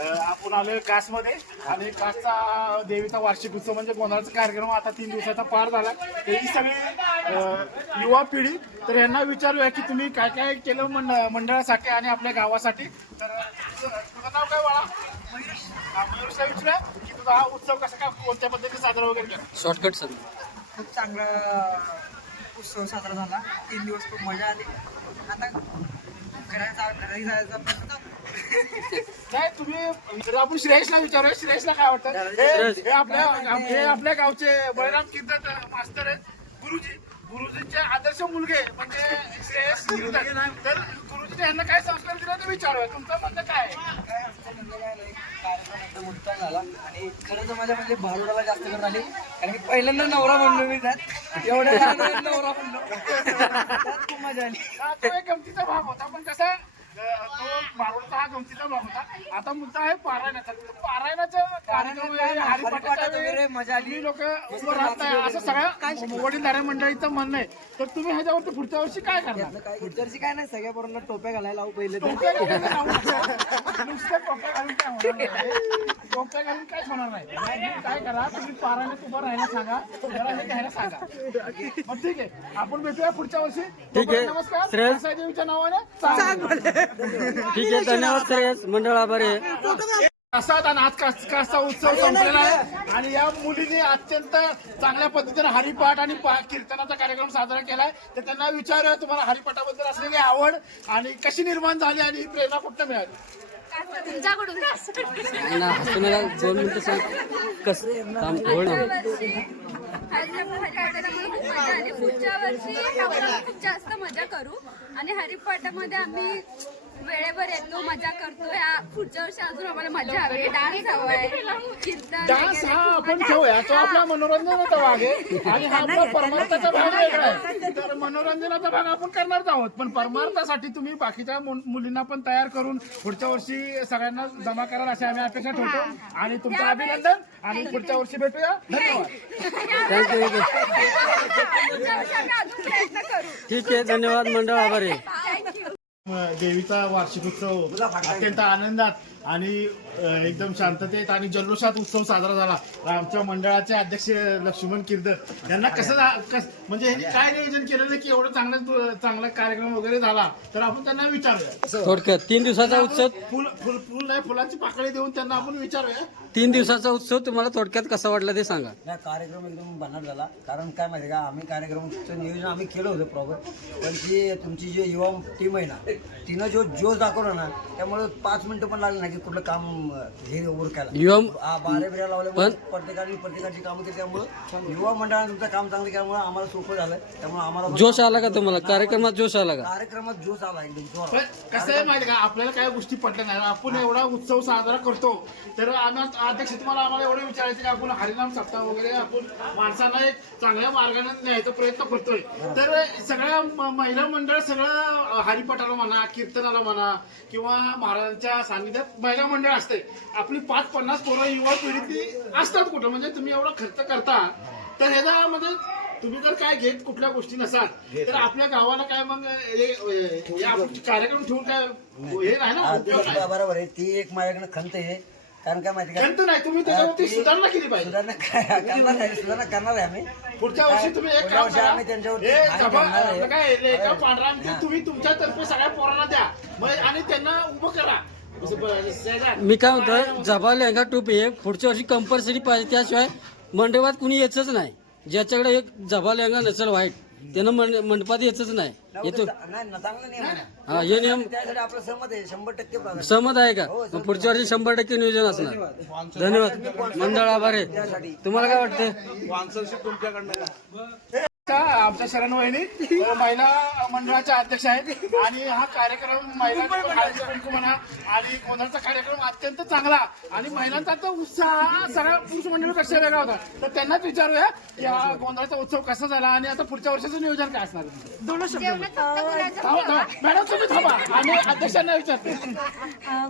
आपण आलोय कासमध्ये आणि कासचा देवीचा वार्षिक उत्सव म्हणजे गोंधळाचा कार्यक्रम आता 3 दिवसाचा पार झाला. ही सगळी युवा पिढी तर यांना विचारूया की तुम्ही काय काय केलं मंडळासाठी आणि आपल्या गावासाठी. तर तुझं नाव काय बाळा? मयूरला विचारूया की तुझा हा उत्सव कसा काय कोणत्या पद्धतीने साजरा वगैरे केला? Shortcut sir. खूप चांगला उत्सव साजरा झाला. 3 दिवस खूप मजा आली. आता घरी जायचं काय तुम्ही आपण श्रेयसला विचारूया. श्रेयसला काय वाटतं? हे आपल्या गावचे बळराम कीर्तन मास्तर आहेत. गुरुजींचे आदर्श मुलगे म्हणजे श्रेयस कीर्तन. तर गुरुजी यांना काय संस्कार दिला ते विचारूया. तुमचं म्हणणं काय आहे? कार्यक्रम उत्तम झाला आणि खरं तर माझ्या म्हणजे भारुडाला जास्त करत आली कारण की पहिल्यांदा नवरा म्हणलो मी त्यात एवढ्या लहान नवरा म्हणलो त्यात खूप मजा आली. तो एक गमतीचा भाग होता पण कसा तो बारोडचा हा गमतीचा भाग होता. आता मुद्दा आहे पारायणाचा. पारायणाच्या कार्यक्रम हरिपाठाच्या वेळी मजा आली. लोक उभं राहत नाही असं सगळ्या वडीलधाऱ्या मंडळीचं म्हणणं आहे. तर तुम्ही ह्याच्यावरती पुढच्या वर्षी काय करणार? पुढच्या वर्षी काय नाही सगळ्या पोरांना टोप्या घालायला लावू पहिले तर. टोप्या घालून काय होणार नाही. टोप्या घालून काहीच होणार नाही. तुम्ही काय करा, तुम्ही पारायणात उभं राहायला सांगा, जरा हे घ्यायला सांगा. मग ठीक आहे, आपण भेटूया पुढच्या वर्षी. ठीक आहे. नमस्कार. श्रेयस. देवीच्या नावाने ठीक आहे, धन्यवाद श्रेयस. मंडळ आभारी आहे. प्रसाद आणि आज कासचा उत्सव संपलेला आहे आणि या मुलीने अत्यंत चांगल्या पद्धतीने हरिपाठ आणि कीर्तनाचा कार्यक्रम साजरा केलाय. तर त्यांना विचारूया तुम्हाला हरिपाठाबद्दल असलेली आवड आणि कशी निर्माण झाली आणि ही प्रेरणा कुठं मिळाली? तुमच्याकडून ना तुम्हाला 2 मिनिटं सांग कसं काम होईल ना. खूप मजा आली. पुढच्या वर्षी खूप जास्त मजा करू आणि हरिपाठामध्ये आम्ही वेळेवर येतो, मजा करतो. पुढच्या वर्षी अजून आम्हाला मजा हवी. डान्स हवाय, कीर्तन, डान्स हा आपण ठेवूया, तो आपला मनोरंजनाचा भाग आहे आणि हा आपला परमार्थाचा भाग वेगळा आहे. तर मनोरंजनाचा भाग आपण करणारच आहोत पण परमार्थासाठी तुम्ही बाकीच्या मुलींना पण तयार करून पुढच्या वर्षी सगळ्यांना जमा कराल अशी आम्ही अपेक्षा ठेवतो आणि तुमचं अभिनंदन आणि पुढच्या वर्षी भेटूया. धन्यवाद. थँक्यू. पुढच्या वर्षी आम्ही अजून प्रयत्न करू. ठीक आहे, धन्यवाद. मंडळ आभारी आहे. थँक्यू. देवीचा वार्षिक उत्सव अत्यंत आनंदात आणि एकदम शांततेत आणि जल्लोषात उत्सव साजरा झाला. आमच्या मंडळाचे अध्यक्ष लक्ष्मण किर्दत यांना म्हणजे यांनी काय नियोजन केलेलं की एवढं चांगला कार्यक्रम वगैरे झाला. तर आपण त्यांना विचारूया. थोडक्यात 3 दिवसाचा उत्सव. फुल नाही, फुलाची पाकळी देऊन त्यांना आपण विचारूया. 3 दिवसाचा उत्सव तुम्हाला थोडक्यात कसा वाटला ते सांगा. नाही, कार्यक्रम एकदम भन्नाट झाला. कारण काय माहिती का, आम्ही कार्यक्रमाचं नियोजन आम्ही केलं होतं प्रॉपर, पण जी तुमची जी युवा टीम आहे ना, तिनं जो जोश दाखवला ना, त्यामुळे 5 मिनिटं पण लागली ना की कुठलं काम हे उरकायला. बाऱ्या बिऱ्या लावल्यामुळे प्रत्येकाची कामं केली. त्यामुळे युवा मंडळाने तुमचं काम चांगलं केल्यामुळे आम्हाला सोपं झालं. त्यामुळे आम्हाला जोश आला का तुम्हाला कार्यक्रमात? जोश आला का? कार्यक्रमात जोश आला एकदम जोरात. पण कसं आहे माहिती का, आपल्याला काय गोष्टी पटल्या नाही. आपण एवढा उत्सव साजरा करतो तर अध्यक्ष तुम्हाला आम्हाला एवढं विचारायचं की आपण हरिनाम सप्ताह वगैरे आपण माणसांना एक चांगल्या मार्गाने न्यायचा प्रयत्न करतोय. तर सगळ्या महिला मंडळ सगळं हरिपाठाला म्हणा, कीर्तनाला म्हणा किंवा महाराजांच्या सान्निध्यात महिला मंडळ असते. आपली 5-50 पोरं युवा पिढीतली असतात कुठं. म्हणजे तुम्ही एवढा खर्च करता तर ह्याच्यामध्ये तुम्ही जर काय घेत कुठल्या गोष्टी नसाल तर आपल्या गावाला काय मग कार्यक्रम ठेवून काय हे नाही ना उपयोग नाही. बरोबर आहे. ती एक माझ्याकडे खंत आहे. कारण काय माहिती का, खंत नाही, तुम्ही त्याच्यावरती सुधारणा केली पाहिजे. सुधारणा करणार आहे आम्ही. पुढच्या वर्षी तुम्ही एक काम करा, हे काय लेखा पांढरा तुम्ही तुमच्यातर्फे सगळ्या पोरांना द्या आणि त्यांना उभं करा. मी काय म्हणतो, जबा लेहंगा टोपी हे पुढच्या वर्षी कंपल्सरी पाहिजे. त्याशिवाय मंडपात कुणी यायचंच नाही. ज्याच्याकडे एक जबा लेहंगा नसेल व्हाईट त्यानं मंडपात यायचंच नाही. येतो चांगला नियम आहे. हा, हे नियम त्यासाठी आपलं सहमत आहे 100%. सहमत आहे का? मग पुढच्या वर्षी 100% नियोजन असणार. धन्यवाद. मंडळ आभार आहे. तुम्हाला काय वाटतं? आमच्या शरण वहिनी महिला मंडळाच्या अध्यक्ष आहेत आणि हा कार्यक्रम महिलांचा कुंकू म्हणा आणि गोंधळाचा कार्यक्रम अत्यंत चांगला आणि महिलांचा तर उत्साह सगळ्या पुरुष मंडळीपेक्षा वेगळा होता. तर त्यांनाच विचारूया की हा गोंधळाचा उत्सव कसा झाला आणि आता पुढच्या वर्षाचं नियोजन काय असणार. मॅडम तुम्ही थांबा आणि अध्यक्षांना विचारते.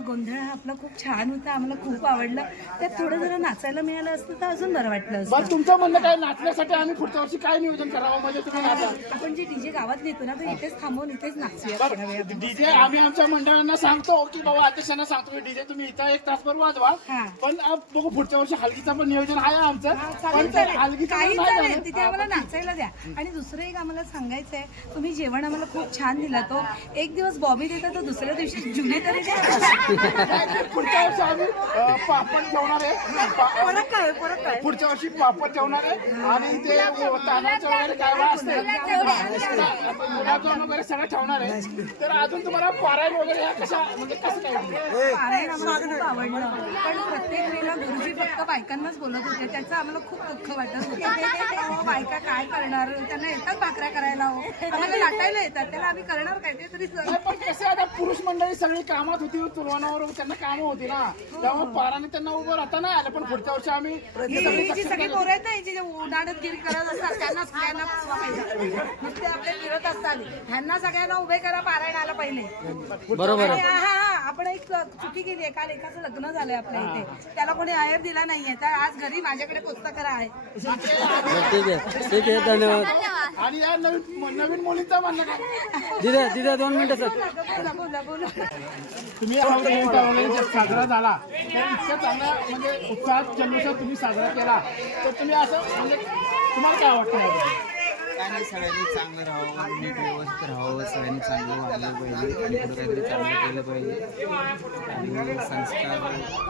गोंधळ हा आपला खूप छान होता. आम्हाला खूप आवडलं. त्यात थोडं जरा नाचायला मिळालं असतं तर अजून बरं वाटलं असतं. बरं, तुमचं म्हणणं काय, नाचण्यासाठी आम्ही पुढच्या वर्षी काय नियोजन करा म्हणजे तुम्ही नाचा. आपण जे डीजे गावात नेतो ना तर इथेच थांबवून इथेच नाचूया थोडा वेळ आपण. डीजे आम्ही आमच्या मंडळांना सांगतो की बाबा अध्यक्षांना सांगतो की डीजे तुम्ही इथं 1 तासभर वाजवा. हा. पण बघू पुढच्या वर्षी हलगीचं पण नियोजन आहे आमचं. चालेल पण चालेल हलगीचं काही नाही चालेल झालं. तिथे आम्हाला नाचायला द्या. आणि दुसरं एक आम्हाला सांगायचं आहे, तुम्ही जेवण आम्हाला खूप छान दिला. तो एक दिवस बॉबी देता तर दुसऱ्या दिवशी जुने तरी द्या. पुढच्या वर्षी आम्ही पापड ठेवणार आहे. परत काय पुढच्या वर्षी पापड ठेवणार आहे आणि ते तांदळाचं वगैरे काय असते गुलाबजाम वगैरे सगळं ठेवणार आहे. तर अजून तुम्हाला पारायण वगैरे ह्या कशा म्हणजे कसं काय पारायण आम्हाला खूप आवडलं. पण प्रत्येक वेळेला गुरुजी फक्त बायकांनाच बोलत होते, त्याचं आम्हाला खूप दुःख वाटत होतं. बायका काय करणार, त्यांना येतात भाकऱ्या करायला, हो आम्हाला लाटायला येतात, त्याला आम्ही करणार काय ते तरी नाही, पण कसं आता पुरुष मंडळी सगळी कामात होती, तुलवानावर त्यांना कामं होती ना, त्यामुळे पाराने त्यांना उभं राहता नाही आलं. पण पुढच्या वर्षी आम्ही ही जी सगळी पोरं आहेत ना, जी उन्हाळ्यात गिरी करत असतात, त्यांना सगळ्यांना बसवा पाहिजे. नुसते आपले फिरत असतात, ह्यांना सगळ्यांना उभे करा पारायणाला पहिले. बरोबर आणि आहे. हा आपण एक चुकी केली आहे. काल एकाचं लग्न झालंय आपल्या इथे, त्याला कोणी आहेर दिला नाहीये, तर आज घरी माझ्याकडे पुस्तकं आहे. ठीक आहे धन्यवाद. आणि या नवीन मुलींचा म्हणणं काय? दिद्या 2 मिनिटं सर. बोला. तुम्ही हा event वगैरे साजरा झाला तर इतक्या चांगल्या म्हणजे उत्साहात जल्लोषात तुम्ही साजरा केला, तर तुम्ही असं म्हणजे तुम्हाला काय वाटतं याबद्दल? काय नाही, सगळ्यांनी चांगलं राहावं, नीट व्यवस्थित राहावं, सगळ्यांनी चांगलं वागलं पाहिजे आणि पुढे काहीतरी चांगलं केलं पाहिजे आणि संस्कार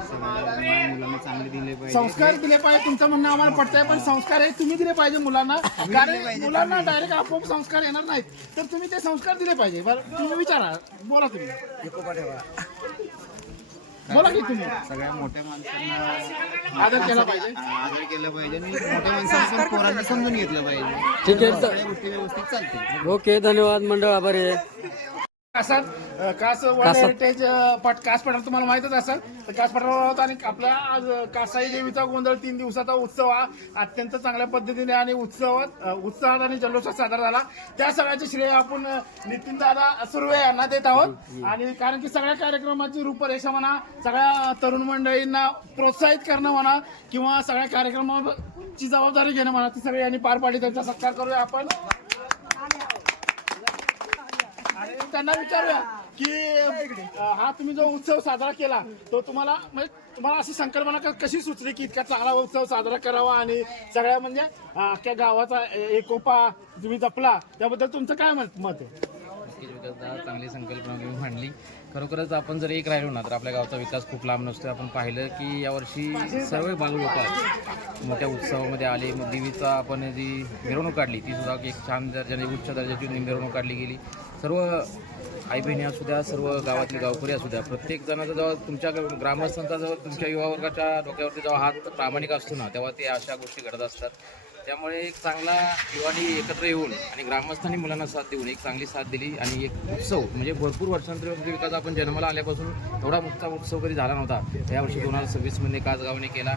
सगळ्या मुलांना चांगले दिले पाहिजे. संस्कार दिले पाहिजे तुमचं म्हणणं आम्हाला पटतंय, पण संस्कार हे तुम्ही दिले पाहिजे मुलांना. कारण मुलांना डायरेक्ट आपोआप संस्कार येणार नाहीत, तर तुम्ही ते संस्कार दिले पाहिजे. बरं तुम्ही विचारा, बोला तुम्ही, बोला की तुम्ही. सगळ्या मोठ्या माणसांना आदर केला पाहिजे. आदर केला पाहिजे आणि मोठ्या माणसांना पोरांनी समजून घेतलं पाहिजे. ठीक आहे सगळ्या गोष्टी व्यवस्थित चालतील. ओके धन्यवाद मंडळ आभारी आहे. कास वर्ल्ड हेरिटेज कास पठार तुम्हाला माहितच असेल, तर कास पठारावर होता आणि आपला आज कासाई देवीचा गोंधळ 3 दिवसाचा उत्सव हा अत्यंत चांगल्या पद्धतीने आणि उत्साहात आणि जल्लोषात साजरा झाला. त्या सगळ्याचे श्रेय आपण नितीन दादा सुर्वे यांना देत आहोत. आणि कारण की सगळ्या कार्यक्रमाची रूपरेषा म्हणा, सगळ्या तरुण मंडळींना प्रोत्साहित करणं म्हणा किंवा सगळ्या कार्यक्रमाची जबाबदारी घेणं म्हणा, ती सगळी यांनी पार पाडली. त्यांचा सत्कार करूया आपण आणि त्यांना विचारूया की हा तुम्ही जो उत्सव साजरा केला तो तुम्हाला अशी संकल्पना कशी सुचली की इतका चांगला उत्सव साजरा करावा आणि सगळ्या म्हणजे अख्ख्या गावाचा एकोपा तुम्ही जपला, त्याबद्दल तुमचं काय मत आहे? चांगली संकल्पना तुम्ही मांडली. खरोखरच आपण जर एक राहिलो ना तर आपल्या गावचा विकास खूप लांब नसतो. आपण पाहिलं की यावर्षी सर्व बालू लोक मोठ्या उत्सवामध्ये आले. मग देवीचा आपण जी मिरवणूक काढली ती सुद्धा एक छान उच्च दर्जाची मिरवणूक काढली गेली. सर्व आई बहिणी असू द्या, सर्व गावातले गावकरी असू द्या, प्रत्येक जणाचा जेव्हा तुमच्या ग्रामस्थांचा जेव्हा तुमच्या युवा वर्गाच्या डोक्यावरती जेव्हा हात प्रामाणिक असतो ना, तेव्हा ते अशा गोष्टी घडत असतात. त्यामुळे एक चांगला युवानी एकत्र येऊन आणि ग्रामस्थांनी मुलांना साथ देऊन एक चांगली साथ दिली आणि एक उत्सव म्हणजे भरपूर वर्षांतर विकास आपण जन्माला आल्यापासून एवढा मोठा उत्सव कधी झाला नव्हता. यावर्षी 2026 मध्ये कास गावाने केला.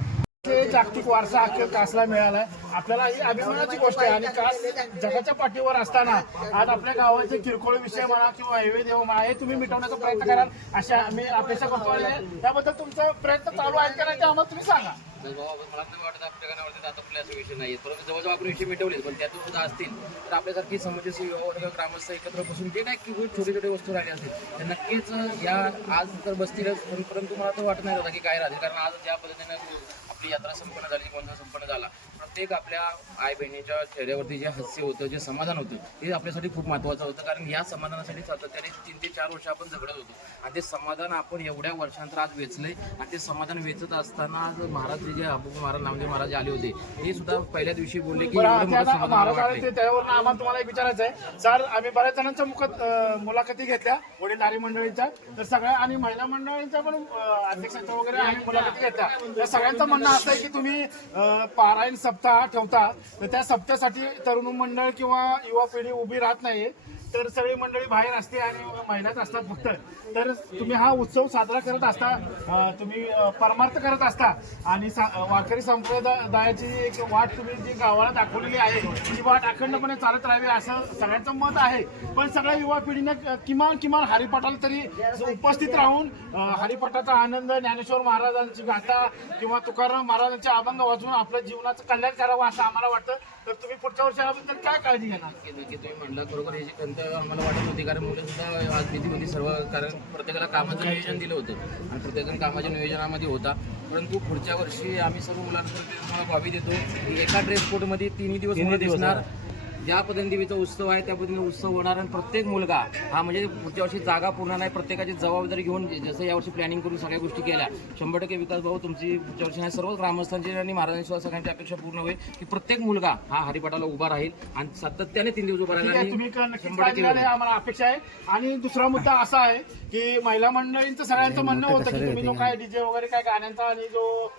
जागतिक वारसा हक्क कासला मिळालाय. आपल्याला ही अभिमानाची गोष्ट आहे आणि कास जगाच्या पाठीवर असताना आज आपल्या गावाचे किरकोळ विषय म्हणा किंवा देव म्हणा हे तुम्ही मिटवण्याचा प्रयत्न कराल अशा मी अपेक्षा करतो. त्याबद्दल तुमचा प्रयत्न चालू आहे का नाही ते आम्हाला तुम्ही सांगा. मला नाही वाटत आपल्या गावावरती आता असे विषय नाही, परंतु जवळजवळ आपण विषय मिटवले, पण त्यातून सुद्धा असतील तर आपल्यासारखी समाजाचे युवा वर्ग ग्रामस्थ एकत्र बसून जे काही छोटे छोटे वस्तू राहिले असतील तर नक्कीच या आज तर बसतीलच, परंतु मला तर वाटत नाही होता की काय राहतील. कारण आज ज्या पद्धतीने आपली यात्रा संपन्न झाली, गोंधळ संपन्न झाला, प्रत्येक आपल्या आई बहिणीच्या चेहऱ्यावरती जे हास्य होतं, जे समाधान होतं ते आपल्यासाठी खूप महत्त्वाचं होतं. कारण या समाधानासाठी सातत्याने 3 ते 4 वर्ष आपण झगडत होतो आणि ते समाधान आपण एवढ्या वर्षांतर आज वेचलंय. आणि ते समाधान वेचत असताना आज महाराज जे आबू महाराज नामदेव महाराज आले होते ते सुद्धा पहिल्या दिवशी बोलले की एवढं मोठं समाधान वाटलंय. त्यावर आम्हाला तुम्हाला एक विचारायचं आहे सर. आम्ही बऱ्याच जणांच्या मुलाखती घेतल्या वडीलधारी मंडळींच्या, तर सगळ्या आणि महिला मंडळींच्या पण अध्यक्षांच्या वगैरे आम्ही मुलाखती घेतल्या. त्या सगळ्यांचं म्हणणं असं आहे की तुम्ही पारायण सप्ताह ठेवता, तर त्या सप्त्यासाठी तरुण मंडळ किंवा युवा पिढी उभी राहत नाही. तर सगळी मंडळी बाहेर असते आणि महिलाच असतात फक्त. तर तुम्ही हा उत्सव साजरा करत असता, तुम्ही परमार्थ करत असता आणि वारकरी संप्रदायाची एक वाट तुम्ही जी गावाला दाखवलेली आहे ती वाट अखंडपणे चालत राहावी असं सगळ्यांचं मत आहे. पण सगळ्या युवा पिढीनं किमान हरिपाठाला तरी उपस्थित राहून हरिपाठाचा आनंद, ज्ञानेश्वर महाराजांची गाथा किंवा तुकाराम महाराजांचे अभंग वाचून आपल्या जीवनाचं कल्याण करावं असं आम्हाला वाटतं. तर तुम्ही पुढच्या वर्षी याबद्दल काय काळजी घेणार? की तुम्ही म्हणलं खरोखर याची खंत आम्हाला वाटत होती, कारण मुलं सुद्धा आज भीती होती सर्व, कारण प्रत्येकाला कामाचं नियोजन दिलं होतं आणि प्रत्येकजण कामाच्या नियोजनामध्ये होता. परंतु पुढच्या वर्षी आम्ही सर्व मुलांना तुम्हाला ग्वाही देतो की एका ड्रेस कोडमध्ये 3 दिवस मुलं दिसणार. ज्या पद्धतीने देवीचा उत्सव आहे त्या पद्धतीने उत्सव होणार आणि प्रत्येक मुलगा हा म्हणजे पुढच्या वर्षी जागा पूर्ण नाही, प्रत्येकाची जबाबदारी घेऊन जसं यावर्षी प्लॅनिंग करून सगळ्या गोष्टी केल्या. 100% विकास भाऊ तुमची पुढच्या वर्षी ह्या सर्व ग्रामस्थांची आणि महाराजांशिवाय सगळ्यांची अपेक्षा पूर्ण होईल की प्रत्येक मुलगा हा हरिपाठाला उभा राहील आणि सातत्याने 3 दिवस उभा राहील. आणि तुम्ही नक्कीच काळजी घ्याल आम्हाला अपेक्षा आहे. आणि दुसरा मुद्दा असा आहे की महिला मंडळींचं सगळ्यांचं म्हणणं होतं की तुम्ही जो काय डीजे वगैरे काय गाण्यांचा आणि जो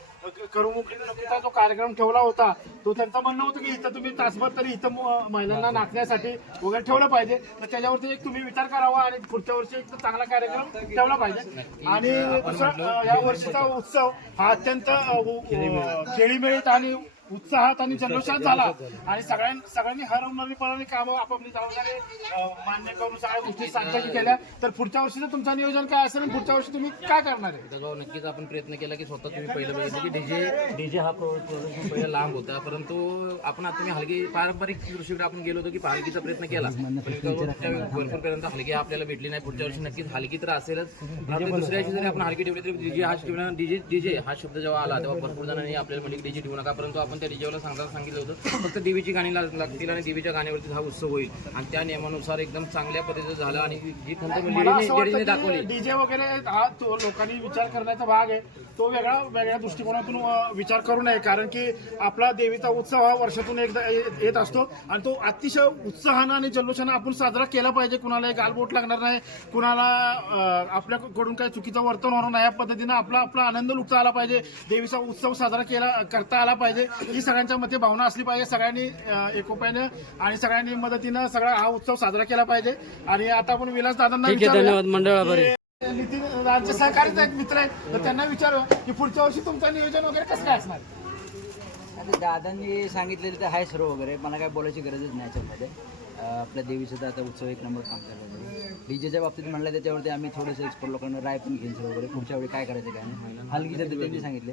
करमणुकीचा जो कार्यक्रम ठेवला होता तो त्यांचं म्हणणं होतं की इथं तुम्ही तासभर तरी इथं महिलांना नाचण्यासाठी वगैरे ठेवलं पाहिजे. तर त्याच्यावरती एक तुम्ही विचार करावा आणि पुढच्या वर्षी एक चांगला कार्यक्रम ठेवला पाहिजे. आणि दुसरं या वर्षीचा उत्सव हा अत्यंत खेळीमेळीत आणि उत्साहात आणि जल्लोषात झाला आणि सगळ्यांनी हरवणारी कामं आपापली जबाबदारी मान्य करून सगळ्या गोष्टी साध्य केल्या. तर पुढच्या वर्षीचं तुमचं नियोजन काय असेल आणि पुढच्या वर्षी तुम्ही काय करणार आहे? भाऊ नक्कीच आपण प्रयत्न केला की स्वतः तुम्ही पहिलं बघितलं की डीजे हा पहिला लांब होता, परंतु आपण आता तुम्ही हलगी पारंपरिक दृष्टीकडे आपण गेलो होतो की हलगीचा प्रयत्न केला, भरपूरपर्यंत हलगी आपल्याला भेटली नाही. पुढच्या वर्षी नक्कीच हलगी तर असेलच. दुसऱ्या वर्षी जरी आपण हलगी ठेवली तरी डीजे हा ठेवणार. डीजे हा शब्द जेव्हा आला तेव्हा भरपूर जणांनी आपल्याला म्हणजे डीजे ठेवू नका, परंतु आपण त्या डीजेला सांगितलं होतं फक्त देवीची गाणी लागतील आणि देवीच्या गाण्यावरती हा उत्सव होईल आणि त्या नियमानुसार एकदम चांगल्या पद्धतीचं झालं. आणि जी खंत दाखवली डीजे वगैरे हा तो लोकांनी विचार करण्याचा भाग आहे, तो वेगळ्या दृष्टिकोनातून विचार करू नये. कारण की आपला देवीचा उत्सव हा वर्षातून एकदा येत असतो आणि तो अतिशय उत्साहानं आणि जल्लोषानं आपण साजरा केला पाहिजे. कुणाला गालबोट लागणार नाही, कुणाला आपल्याकडून काही चुकीचं वर्तन होणार नाही, या पद्धतीनं आपला आनंद लुटता आला पाहिजे, देवीचा उत्सव साजरा करता आला पाहिजे. ही सगळ्यांच्या मध्ये भावना असली पाहिजे. सगळ्यांनी एकोप्यानं आणि सगळ्यांनी मदतीनं सगळा हा उत्सव साजरा केला पाहिजे. आणि आता आपण विलास दादांना धन्यवाद मंडळावर. नितीन राज्य सहकारीचा एक मित्र आहे, तर त्यांना विचारू की पुढच्या वर्षी तुमचं नियोजन वगैरे कसं काय असणार? आता दादांनी सांगितलेलं तर आहे सर्व वगैरे, मला काय बोलायची गरजच नाही याच्यामध्ये. आपल्या देवीचं तर आता उत्सव 1 नंबर काम करायला डीजेच्या बाबतीत म्हणलं त्याच्यावरती आम्ही थोडंसं एक्सपर्ट लोकांना राय पण घेऊन वगैरे पुढच्या वेळी काय करायचं काय नाही. हलगीचं तर त्यांनी सांगितले.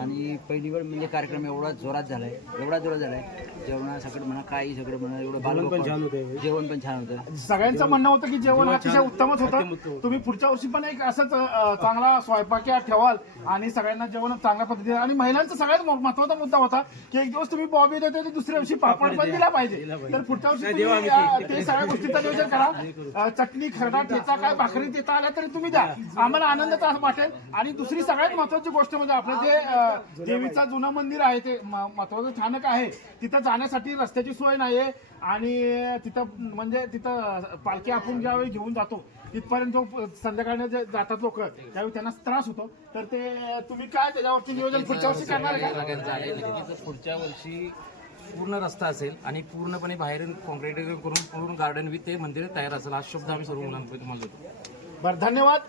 आणि पहिली वेळ म्हणजे कार्यक्रम एवढा जोरात झालाय जेवणासकट म्हणा काही सगळं म्हणा एवढं जेवण पण छान होतं. सगळ्यांचं म्हणणं होतं की जेवण अतिशय उत्तमच होतं. तुम्ही पुढच्या वर्षी पण एक असंच चांगला स्वयंपाकी ठेवाल आणि सगळ्यांना जेवण चांगल्या पद्धतीने. आणि महिलांचा सगळ्यात महत्वाचा मुद्दा होता की एक दिवस तुम्ही बॉबी देते तर दुसऱ्या वर्षी पापड पण दिला पाहिजे. तर पुढच्या वर्षी ते सगळ्या गोष्टीचं नियोजन करा. चटणी, खरडा, ठेचा काय भाकरी देता आल्या तरी तुम्ही द्या, आम्हाला आनंदाचा वाटेल. आणि दुसरी सगळ्यात महत्वाची गोष्ट म्हणजे आपलं जे देवीचं जुनं मंदिर आहे ते महत्वाचं स्थानक आहे, तिथं जाण्यासाठी रस्त्याची सोय नाहीये आणि तिथं पालखी आपण ज्यावेळी घेऊन जातो तिथपर्यंत संध्याकाळी जे जातात लोक त्यावेळी त्यांना त्रास होतो. तर ते तुम्ही काय त्याच्यावरती नियोजन पुढच्या वर्षी करणार आहे का? पुढच्या वर्षी पूर्ण रस्ता असेल आणि पूर्णपणे बाहेरून कॉन्क्रीट करून पूर्ण गार्डन विथ ते मंदिर तयार असेल हा शब्द आम्ही सर्व मुलांकडे तुम्हाला देतो. बरं, धन्यवाद.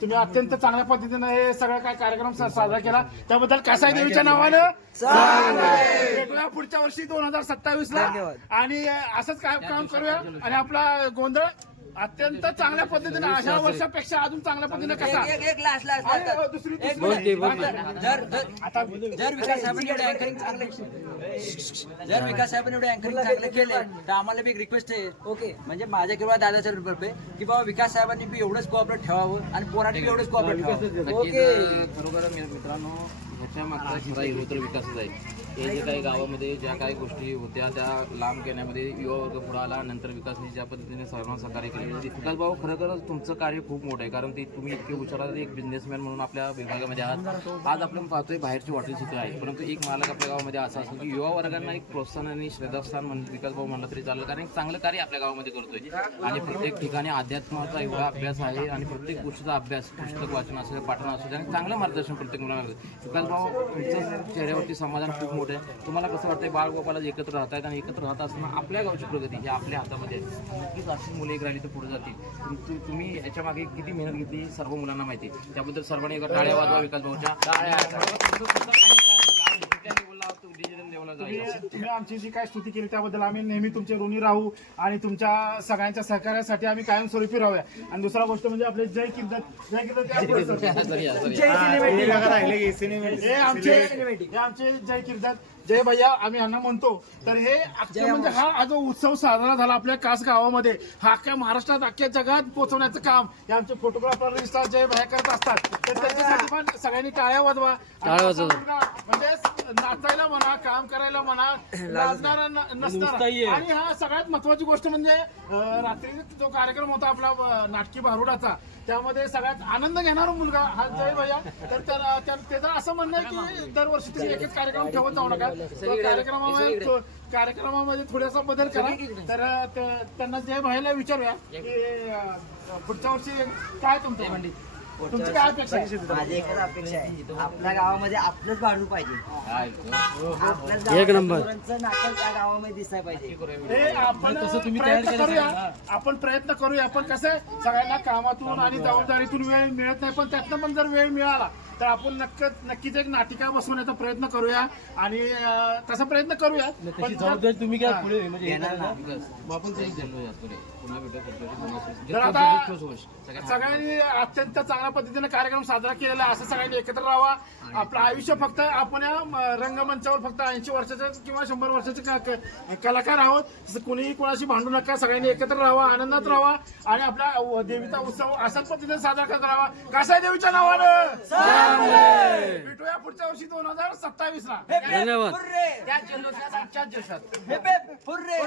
तुम्ही अत्यंत चांगल्या पद्धतीनं हे सगळं काय कार्यक्रम साजरा केला त्याबद्दल कासाई देवीच्या नावानं भेटूया पुढच्या वर्षी 2027ला आणि असंच काय काम करूया. आणि आपला गोंधळ अत्यंत चांगल्या पद्धतीने अशा वर्षापेक्षा अजून चांगल्या पद्धतीने कसा दुसरी जर विकास साहेबांनी एवढे अँकरिंग चांगले केले तर आम्हाला बी एक रिक्वेस्ट आहे ओके, म्हणजे माझ्या किंवा दादाच्या रुपये की बाबा विकास साहेबांनी बी एवढंच कोऑपरेट ठेवावं आणि पोरांनी बी एवढंच कोऑपरेट ठेवावं. ओके खरोखर मित्रांनो ह्याच्या मागचा खरा हिरो तर विकासच आहे. हे जे काही गावामध्ये ज्या काही गोष्टी होत्या त्या लांब घेण्यामध्ये युवा वर्ग पुढे आला, नंतर विकासने ज्या पद्धतीने सर्वांना सहकार्य केले. विकास भाऊ खरोखरच तुमचं कार्य खूप मोठं आहे, कारण ते तुम्ही इतके हुशार एक बिझनेसमॅन म्हणून आपल्या विभागामध्ये आहात. आज आपण पाहतोय बाहेरची हॉटेल सुद्धा आहे, परंतु एक मालक आपल्या गावामध्ये असा असतो की युवा वर्गांना एक प्रोत्साहन आणि श्रद्धास्थान म्हणून विकास भाऊ म्हणलं तरी चालेल, कारण एक चांगलं कार्य आपल्या गावामध्ये करतोय. आणि प्रत्येक ठिकाणी अध्यात्माचा एवढा अभ्यास आहे आणि प्रत्येक गोष्टीचा अभ्यास पुस्तक वाचन असू द्या, पाठण असू द्या आणि चांगलं मार्गदर्शन प्रत्येक मुलांना. विकास भाऊ तुमचं चेहऱ्यावरती समाधान खूप मोठं आहे. तुम्हाला कसं वाटतंय बाळगोपाला एकत्र राहत आहेत आणि एकत्र राहत असताना आपल्या गावची प्रगती ही आपल्या हातामध्ये आहे. नक्कीच अशी मुलं एक राहिली तर पुढे जातील. तुम्ही याच्या मागे किती मेहनत घेतली सर्व मुलांना माहिती आहे. त्याबद्दल सर्वांनी एकदा टाळ्या वाजवा विकास भाऊच्या. तुम्ही आमची जी काय स्तुती केली त्याबद्दल आम्ही नेहमी तुमचे ऋणी राहू आणि तुमच्या सगळ्यांच्या सहकार्यासाठी आम्ही कायमस्वरूपी राहूया. आणि दुसरा गोष्ट म्हणजे आपले जय किर्दत हे आमचे जय किर्दत जय भैया आम्ही यांना म्हणतो. तर हे अख्खं म्हणजे हा जो उत्सव साजरा झाला आपल्या कास गावामध्ये हा अख्ख्या महाराष्ट्रात अख्ख्या जगात पोहोचवण्याचं काम हे आमचे फोटोग्राफर रिस्टार जय भैया करत असतात. तर त्याच्यासाठी पण सगळ्यांनी टाळ्या वाजवा. म्हणजे नाचायला म्हणा, काम करायला म्हणा, नाचणारा नसणारा. आणि हा सगळ्यात महत्वाची गोष्ट म्हणजे रात्री जो कार्यक्रम होता आपला नाटकी भारुडाचा त्यामध्ये सगळ्यात आनंद घेणारा मुलगा हा जय भैया. तर त्याचं असं म्हणणं आहे की दरवर्षी तुम्ही एकच कार्यक्रम ठेवत जाऊ नका. कार्यक्रमामध्ये थोडासा बदल करा. तर त्यांना जय भैयाला विचारूया की पुढच्या वर्षी काय तुमचं तुमची काय अपेक्षा आहे? माझी एकच अपेक्षा आहे आपल्या गावामध्ये आपलंच भांडू पाहिजे. एक नंबर. नाटक त्या गावामध्ये दिसायला पाहिजे. हे आपण प्रयत्न करूया. आपण प्रयत्न करूया. पण कसं आहे सगळ्यांना कामातून आणि जबाबदारीतून वेळ मिळत नाही. पण त्यातनं पण जर वेळ मिळाला तर आपण नक्कीच एक नाटिका बसवण्याचा प्रयत्न करूया आणि तसा प्रयत्न करूया. पण तुम्ही काय पुढे तर आता सगळ्यांनी अत्यंत चांगल्या पद्धतीने कार्यक्रम साजरा केलेला आहे. असं सगळ्यांनी एकत्र राहावा. आपलं आयुष्य फक्त आपण या रंगमंचावर फक्त 80 वर्षाचे किंवा 100 वर्षाचे कलाकार आहोत. कुणीही कोणाशी भांडू नका. सगळ्यांनी एकत्र राहावा, आनंदात राहावा आणि आपल्या देवीचा उत्सव अशाच पद्धतीने साजरा करत राहावा. कसा देवीच्या नावानं भेटूया पुढच्या वर्षी 2027 ला. धन्यवाद. हुर्रे!